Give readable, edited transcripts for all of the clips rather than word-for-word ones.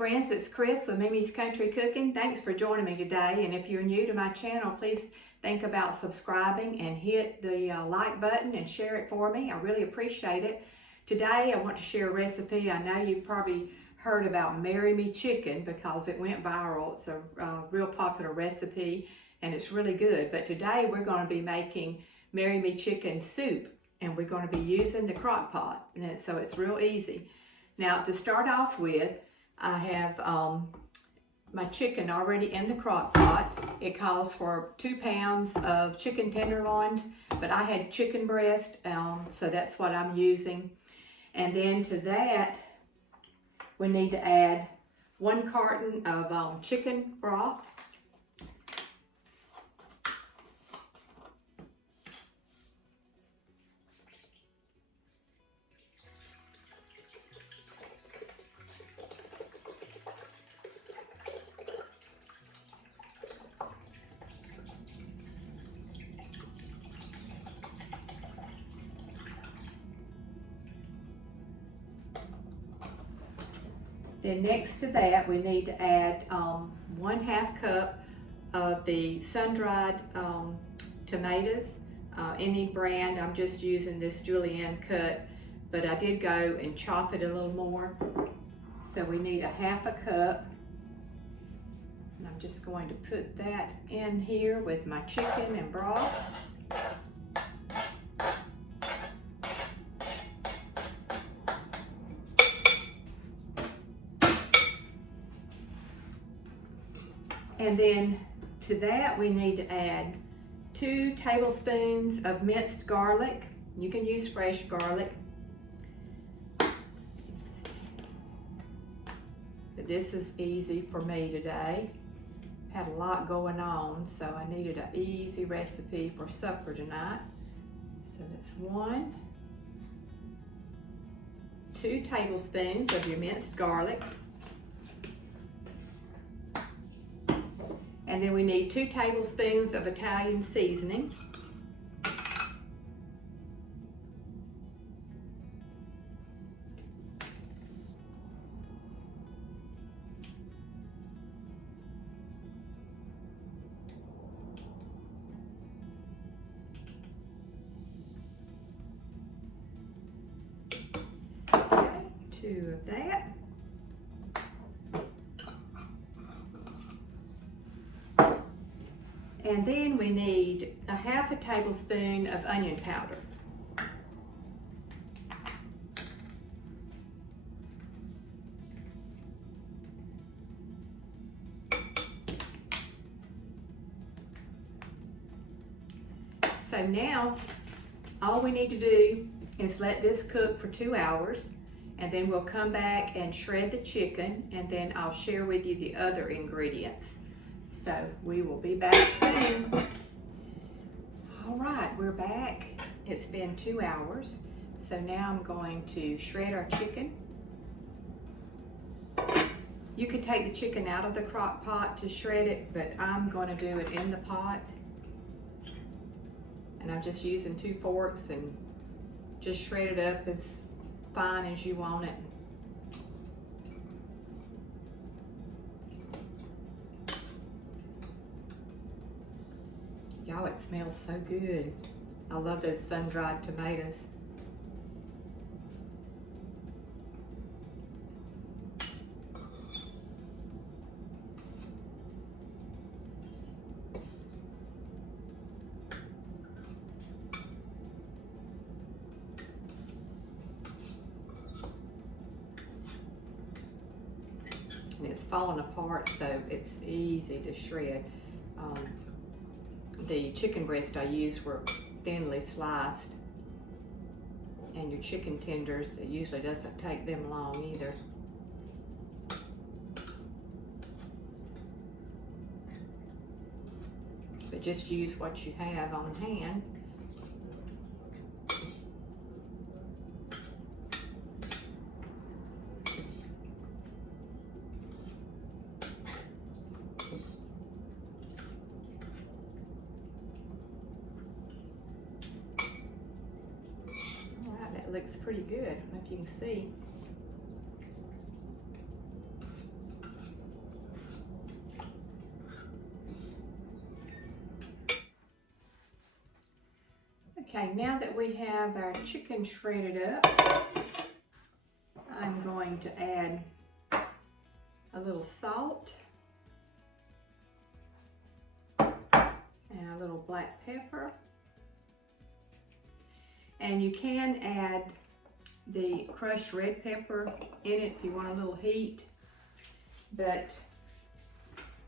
friends, it's Chris with Mimi's Country Cooking. Thanks for joining me today, and if you're new to my channel, please think about subscribing and hit the like button and share it for me. I really appreciate it. Today I want to share a recipe. I know you've probably heard about Marry Me Chicken because it went viral. It's a real popular recipe and it's really good, but today we're going to be making Marry Me Chicken soup, and we're going to be using the crock pot, and so it's real easy. Now, to start off with, I have my chicken already in the crock pot. It calls for 2 pounds of chicken tenderloins, but I had chicken breast, so that's what I'm using. And then to that, we need to add 1 carton of chicken broth. Then next to that, we need to add 1/2 cup of the sun-dried tomatoes, any brand. I'm just using this julienne cut, but I did go and chop it a little more. So we need 1/2 cup. And I'm just going to put that in here with my chicken and broth. And then to that, we need to add 2 tablespoons of minced garlic. You can use fresh garlic. But this is easy for me today. Had a lot going on, so I needed an easy recipe for supper tonight. So that's 2 tablespoons of your minced garlic. And then we need 2 tablespoons of Italian seasoning. Okay, 2 of that. And then we need 1/2 tablespoon of onion powder. So now, all we need to do is let this cook for 2 hours, and then we'll come back and shred the chicken, and then I'll share with you the other ingredients. So we will be back soon. All right, we're back. It's been 2 hours. So now I'm going to shred our chicken. You can take the chicken out of the crock pot to shred it, but I'm going to do it in the pot. And I'm just using 2 forks and just shred it up as fine as you want it. Y'all, it smells so good. I love those sun-dried tomatoes. And it's falling apart, so it's easy to shred. The chicken breast I used were thinly sliced, and your chicken tenders, it usually doesn't take them long either. But just use what you have on hand. Looks pretty good. I don't know if you can see. Okay, now that we have our chicken shredded up, I'm going to add a little salt and a little black pepper. And you can add the crushed red pepper in it if you want a little heat, but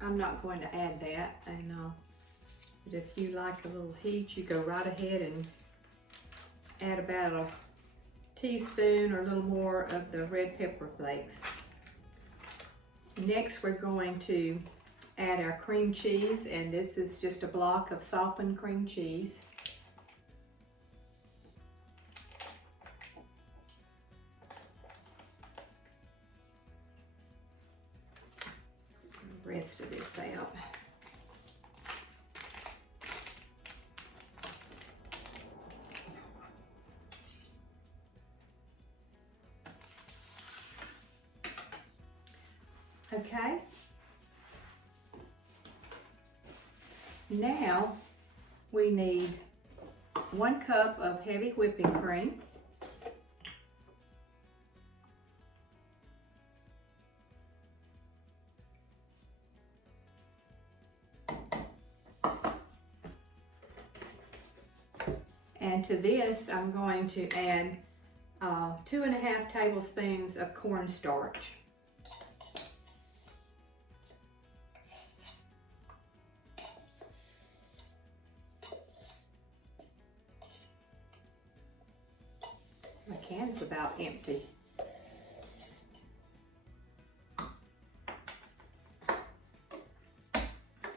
I'm not going to add that. And but if you like a little heat, you go right ahead and add about a teaspoon or a little more of the red pepper flakes. Next, we're going to add our cream cheese, and this is just a block of softened cream cheese. The rest of this out. Okay. Now we need 1 cup of heavy whipping cream. And to this, I'm going to add 2½ tablespoons of cornstarch. My can's about empty.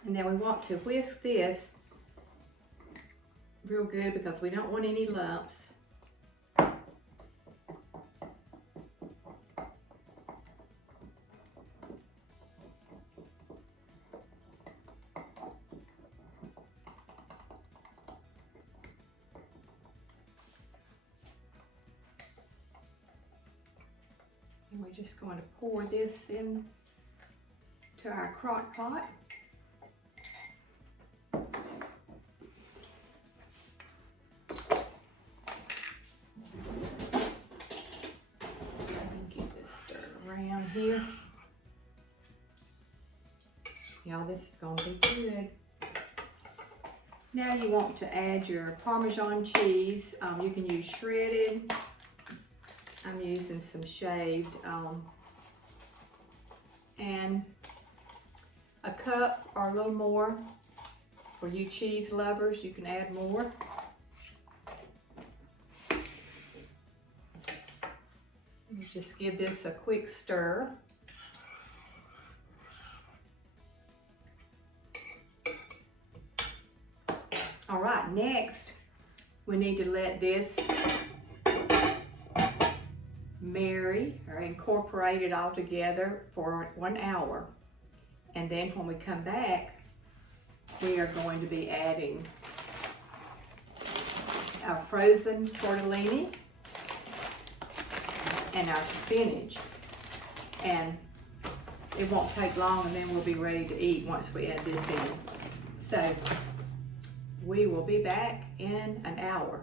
And then we want to whisk this real good because we don't want any lumps. And we're just going to pour this in to our crock pot. Get this stirred around here. Y'all, this is going to be good. Now you want to add your Parmesan cheese. You can use shredded. I'm using some shaved, and a cup or a little more. For you cheese lovers, you can add more. You just give this a quick stir. All right, next we need to let this marry or incorporate it all together for 1 hour. And then when we come back, we are going to be adding our frozen tortellini and our spinach. And it won't take long, and then we'll be ready to eat once we add this in. So we will be back in an hour.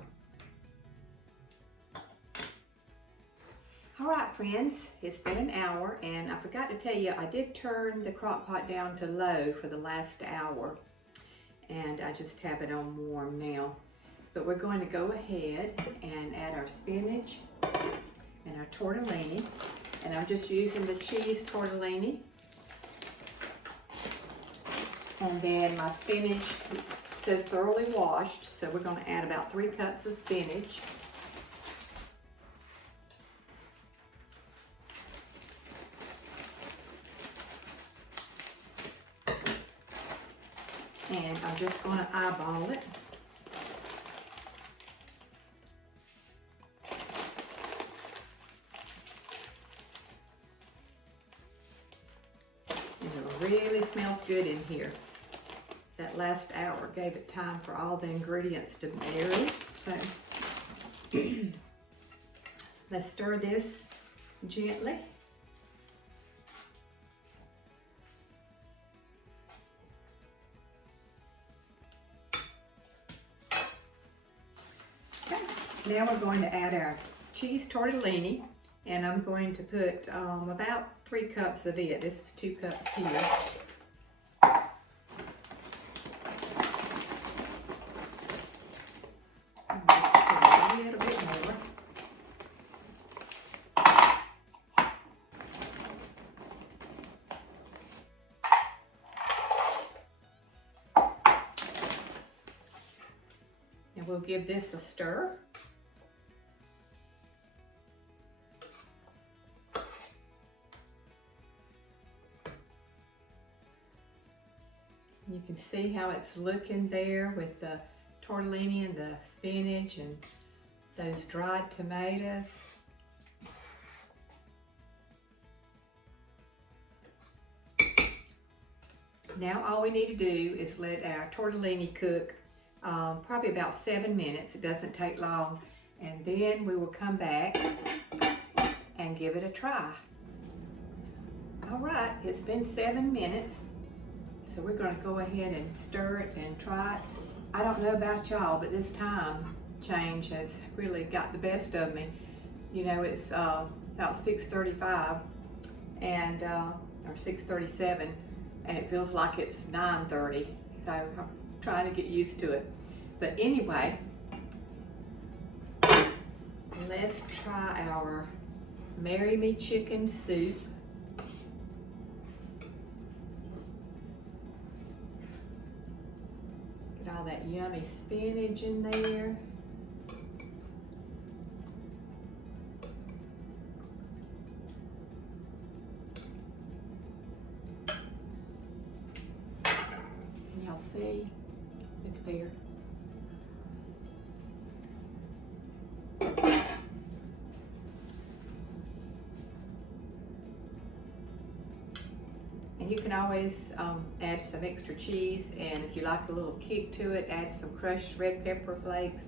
All right, friends, it's been an hour, and I forgot to tell you, I did turn the crock pot down to low for the last hour, and I just have it on warm now. But we're going to go ahead and add our spinach and our tortellini, and I'm just using the cheese tortellini. And then my spinach, it says thoroughly washed, so we're going to add about 3 cups of spinach. And I'm just going to eyeball it. And it really smells good in here. That last hour gave it time for all the ingredients to marry. So let's stir this gently. Now we're going to add our cheese tortellini, and I'm going to put about 3 cups of it. This is 2 cups here. A little bit more. And we'll give this a stir. You can see how it's looking there with the tortellini and the spinach and those dried tomatoes. Now all we need to do is let our tortellini cook probably about 7 minutes. It doesn't take long. And then we will come back and give it a try. All right, it's been 7 minutes. So we're going to go ahead and stir it and try it. I don't know about y'all, but this time change has really got the best of me. You know, it's about 6:35 and or 6:37, and it feels like it's 9:30. So I'm trying to get used to it. But anyway, let's try our Marry Me chicken soup. All that yummy spinach in there. Can y'all see? Look there. And you can always add some extra cheese, and if you like a little kick to it, add some crushed red pepper flakes.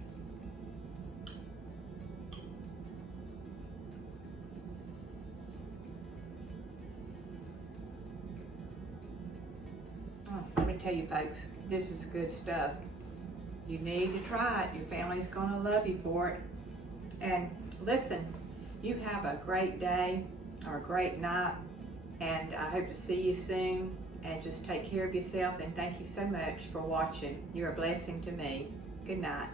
Oh, let me tell you folks, this is good stuff. You need to try it. Your family's gonna love you for it. And listen, you have a great day or a great night, and I hope to see you soon. And just take care of yourself, and thank you so much for watching. You're a blessing to me. Good night.